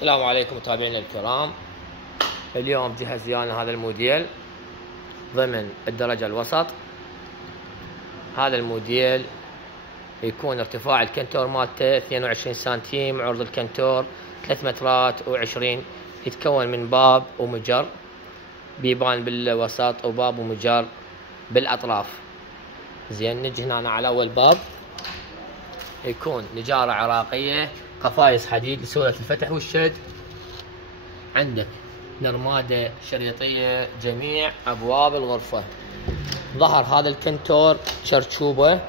السلام عليكم متابعينا الكرام. اليوم جهز لنا هذا الموديل ضمن الدرجة الوسط. هذا الموديل يكون ارتفاع الكنتور مالته 22 سنتيم، عرض الكنتور 3 مترات و20. يتكون من باب ومجر، بيبان بالوسط وباب ومجر بالاطراف. زين، نجي هنا على اول باب، يكون نجارة عراقية، قفايز حديد لسهولة الفتح والشد. عندك نرمادة شريطية جميع أبواب الغرفة. ظهر هذا الكنتور شرشوبة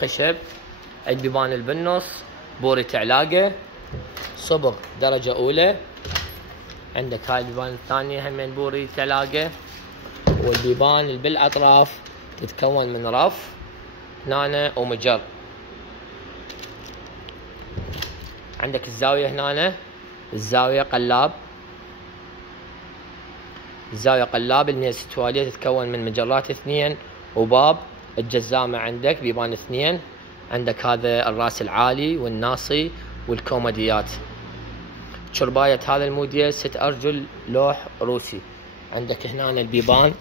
خشب، البيبان بالنص، بورة علاقة، صبغ درجة أولى. عندك هاي البيبان الثانية همين بورة علاقة، والبيبان اللي بالأطراف تتكون من رف هنا ومجر. عندك الزاوية هنا، الزاوية قلاب، الزاوية قلاب. الميز التوالية تتكون من مجرات 2 وباب. الجزامة عندك بيبان 2. عندك هذا الراس العالي والناصي والكوموديات. شرباية هذا الموديل 6 أرجل لوح روسي. عندك هنا البيبان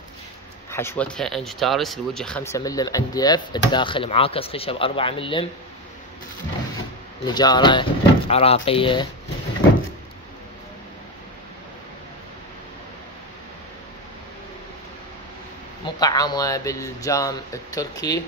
حشوتها انج تارس، الوجه 5 ملم MDF، الداخل معاكس خشب 4 ملم، نجارة عراقية. مطعمة بالجام التركي.